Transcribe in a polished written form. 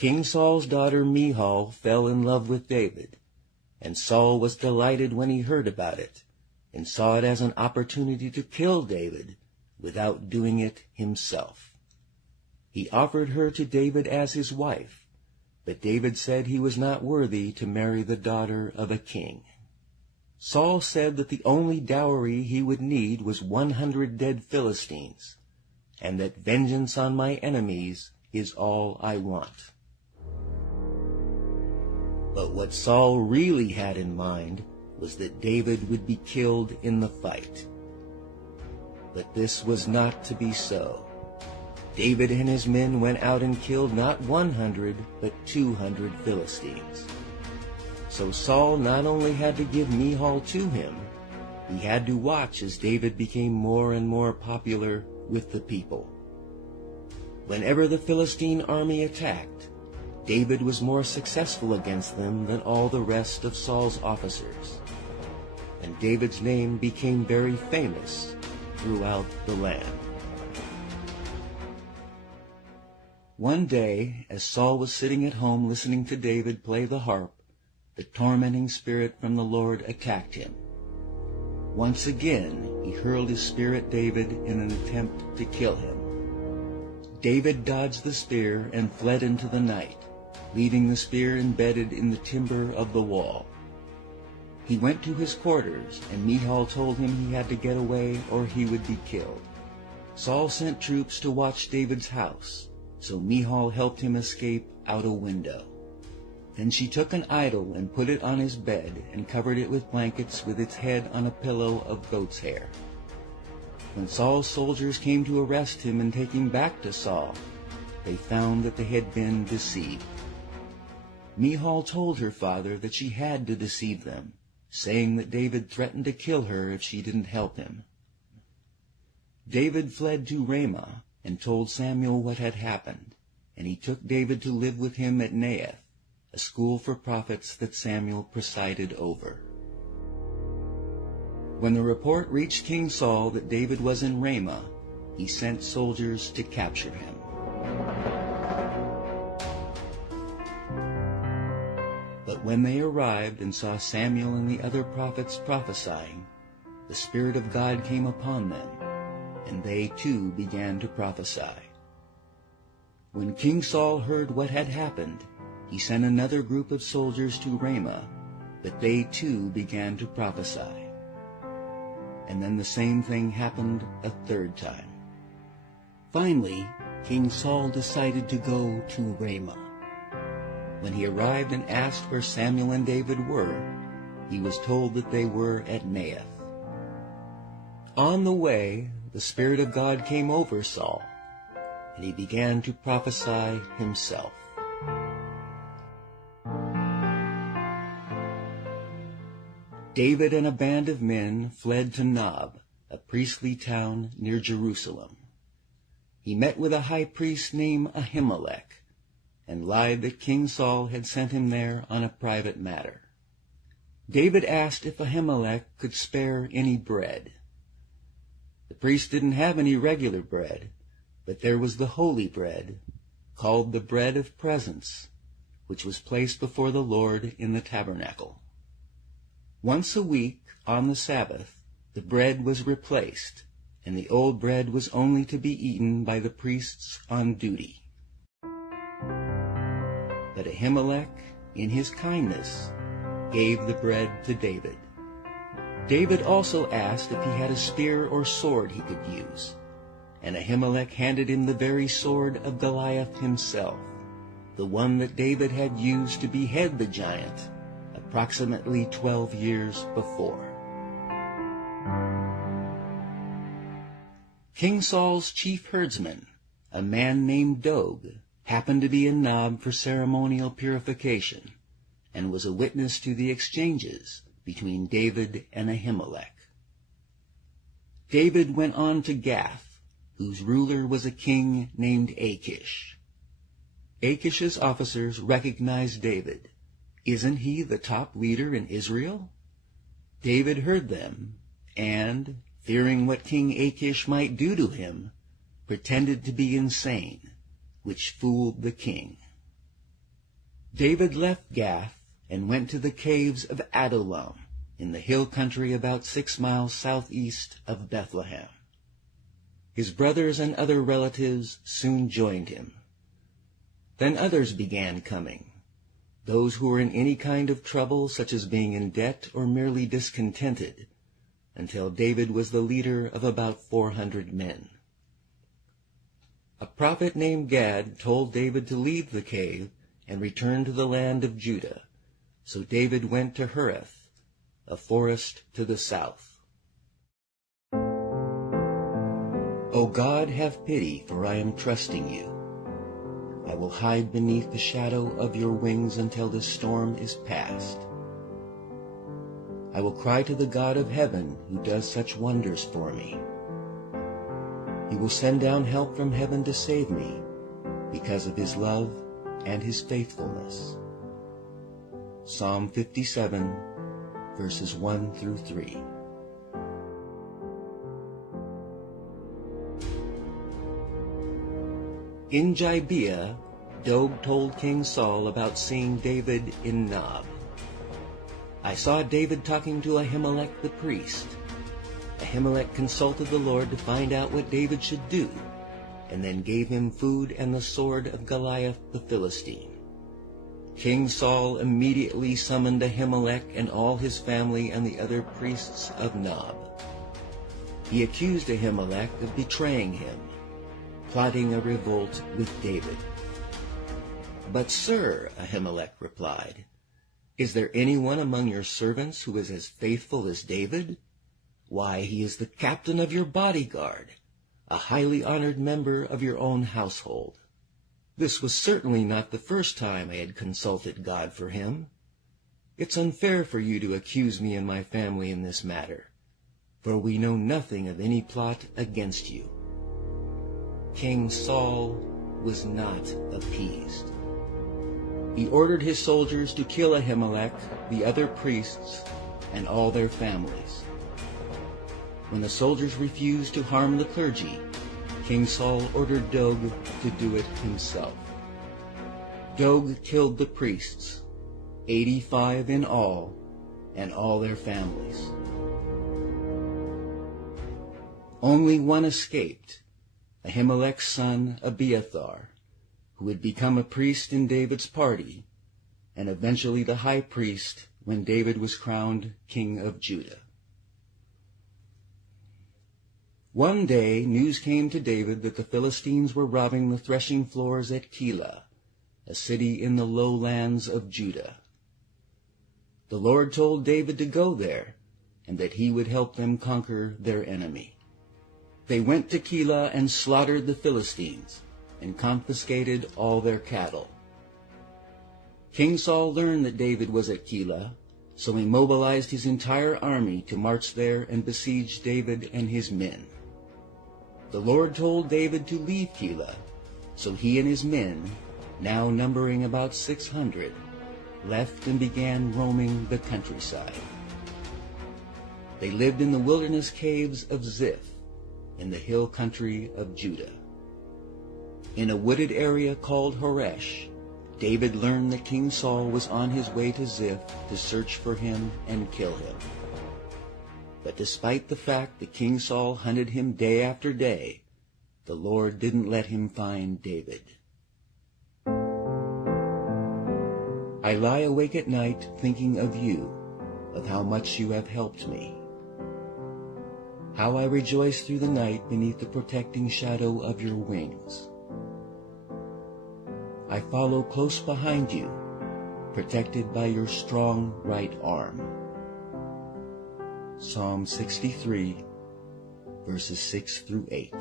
King Saul's daughter Michal fell in love with David, and Saul was delighted when he heard about it, and saw it as an opportunity to kill David without doing it himself. He offered her to David as his wife, but David said he was not worthy to marry the daughter of a king. Saul said that the only dowry he would need was 100 dead Philistines, and that vengeance on my enemies is all I want. But what Saul really had in mind was that David would be killed in the fight. But this was not to be so. David and his men went out and killed not 100, but 200 Philistines. So Saul not only had to give Michal to him, he had to watch as David became more and more popular with the people. Whenever the Philistine army attacked, David was more successful against them than all the rest of Saul's officers, and David's name became very famous throughout the land. One day, as Saul was sitting at home listening to David play the harp, the tormenting spirit from the Lord attacked him. Once again, he hurled his spear at David in an attempt to kill him. David dodged the spear and fled into the night, leaving the spear embedded in the timber of the wall. He went to his quarters, and Michal told him he had to get away or he would be killed. Saul sent troops to watch David's house, so Michal helped him escape out a window. Then she took an idol and put it on his bed and covered it with blankets with its head on a pillow of goat's hair. When Saul's soldiers came to arrest him and take him back to Saul, they found that they had been deceived. Michal told her father that she had to deceive them, saying that David threatened to kill her if she didn't help him. David fled to Ramah and told Samuel what had happened, and he took David to live with him at Naioth, a school for prophets that Samuel presided over. When the report reached King Saul that David was in Ramah, he sent soldiers to capture him. But when they arrived and saw Samuel and the other prophets prophesying, the Spirit of God came upon them, and they too began to prophesy. When King Saul heard what had happened, he sent another group of soldiers to Ramah, but they too began to prophesy. And then the same thing happened a third time. Finally, King Saul decided to go to Ramah. When he arrived and asked where Samuel and David were, he was told that they were at Naioth. On the way, the Spirit of God came over Saul, and he began to prophesy himself. David and a band of men fled to Nob, a priestly town near Jerusalem. He met with a high priest named Ahimelech, and lied that King Saul had sent him there on a private matter. David asked if Ahimelech could spare any bread. The priest didn't have any regular bread, but there was the holy bread, called the bread of presence, which was placed before the Lord in the tabernacle. Once a week, on the Sabbath, the bread was replaced, and the old bread was only to be eaten by the priests on duty. But Ahimelech, in his kindness, gave the bread to David. David also asked if he had a spear or sword he could use, and Ahimelech handed him the very sword of Goliath himself, the one that David had used to behead the giant approximately 12 years before. King Saul's chief herdsman, a man named Dog, happened to be in Nob for ceremonial purification, and was a witness to the exchanges between David and Ahimelech. David went on to Gath, whose ruler was a king named Achish. Achish's officers recognized David. Isn't he the top leader in Israel? David heard them, and, fearing what King Achish might do to him, pretended to be insane, which fooled the king. David left Gath and went to the caves of Adullam in the hill country about 6 miles southeast of Bethlehem. His brothers and other relatives soon joined him. Then others began coming, those who were in any kind of trouble, such as being in debt or merely discontented, until David was the leader of about 400 men. A prophet named Gad told David to leave the cave and return to the land of Judah, so David went to Hereth, a forest to the south. O God, have pity, for I am trusting you. I will hide beneath the shadow of your wings until this storm is past. I will cry to the God of heaven, who does such wonders for me. He will send down help from heaven to save me, because of his love and his faithfulness. Psalm 57, verses 1 through 3. In Gibeah, Doeg told King Saul about seeing David in Nob. I saw David talking to Ahimelech the priest. Ahimelech consulted the Lord to find out what David should do, and then gave him food and the sword of Goliath the Philistine. King Saul immediately summoned Ahimelech and all his family and the other priests of Nob. He accused Ahimelech of betraying him, plotting a revolt with David. But, sir, Ahimelech replied, is there anyone among your servants who is as faithful as David? Why, he is the captain of your bodyguard, a highly honored member of your own household. This was certainly not the first time I had consulted God for him. It's unfair for you to accuse me and my family in this matter, for we know nothing of any plot against you. King Saul was not appeased. He ordered his soldiers to kill Ahimelech, the other priests, and all their families. When the soldiers refused to harm the clergy, King Saul ordered Doeg to do it himself. Doeg killed the priests, 85 in all, and all their families. Only one escaped, Ahimelech's son Abiathar, who had become a priest in David's party, and eventually the high priest when David was crowned king of Judah. One day news came to David that the Philistines were robbing the threshing floors at Keilah, a city in the lowlands of Judah. The Lord told David to go there, and that he would help them conquer their enemy. They went to Keilah and slaughtered the Philistines, and confiscated all their cattle. King Saul learned that David was at Keilah, so he mobilized his entire army to march there and besiege David and his men. The Lord told David to leave Keilah, so he and his men, now numbering about 600, left and began roaming the countryside. They lived in the wilderness caves of Ziph, in the hill country of Judah. In a wooded area called Horesh, David learned that King Saul was on his way to Ziph to search for him and kill him. But despite the fact that King Saul hunted him day after day, the Lord didn't let him find David. I lie awake at night thinking of you, of how much you have helped me. How I rejoice through the night beneath the protecting shadow of your wings. I follow close behind you, protected by your strong right arm. Psalm 63, verses 6 through 8.